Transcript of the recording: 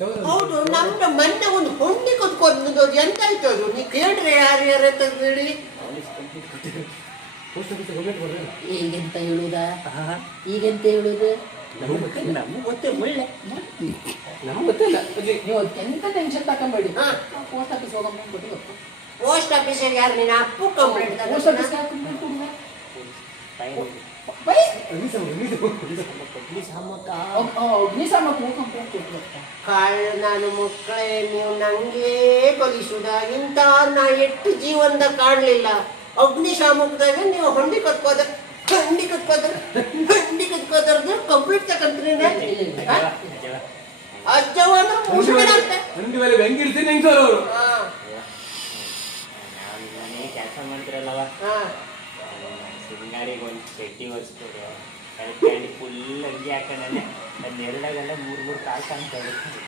ಹೌದು ನಮ್ದು ಮೊನ್ನೆ ಒಂದು ಹೊಂದಿ ಕೊತ್ಕೊಂಡು ಎಂತ ಆಯ್ತು ಅದು ನೀ ಕೇಳ್ರಿ ಯಾರು ಅಂತ ಹೇಳಿ ಈಗೆಂತ ಹೇಳುದಾ ಈಗೆಂತ ಹೇಳುದು ನಮ್ಗೆ ಗೊತ್ತೇ ಒಳ್ಳೆ ನಮ್ಗೆ ಗೊತ್ತಿಲ್ಲ ನೀವು ಎಂತ ಟೆನ್ಷನ್ ತಕೊಂಬೇಡಿ ಪೋಸ್ಟ್ ಆಫೀಸ್ ಹೋಗಮ್ಮ ಗೊತ್ತು ಪೋಸ್ಟ್ ಆಫೀಸಿಗೆ ಯಾರು ನೀನು ಅಪ್ಪು ಕಂಪ್ಲೇಂಟ್ ನಾನು ಮಕ್ಕಳೇ ನೀವು ನಂಗೆ ಕಲಿಸುವುದಾಗಿಂತ ನಾ ಎಷ್ಟು ಜೀವನದ ಕಾಣಲಿಲ್ಲ ಅಗ್ನಿಶಾಮಕದಾಗ ನೀವು ಹೊಂಡಿ ಕತ್ಕೋದ್ರ ಕಂಪ್ಲೀಟ್ ತಗೊಂಡ್ರಿ ಅಜ್ಜವನು ಕೆಲಸ ಮಾಡ್ತಿರಲ್ಲವ ಸಿಂಗಾರಿಗೆ ಒಂದು ಚಡ್ಡಿ ಒರೆಸ್ಕೊಡು ಫುಲ್ ಅಂಗಿ ಹಾಕೊಂಡೆ 2 ಗಂಟೆ 3 ಕಾಲು ಕಾಣ್ತಾ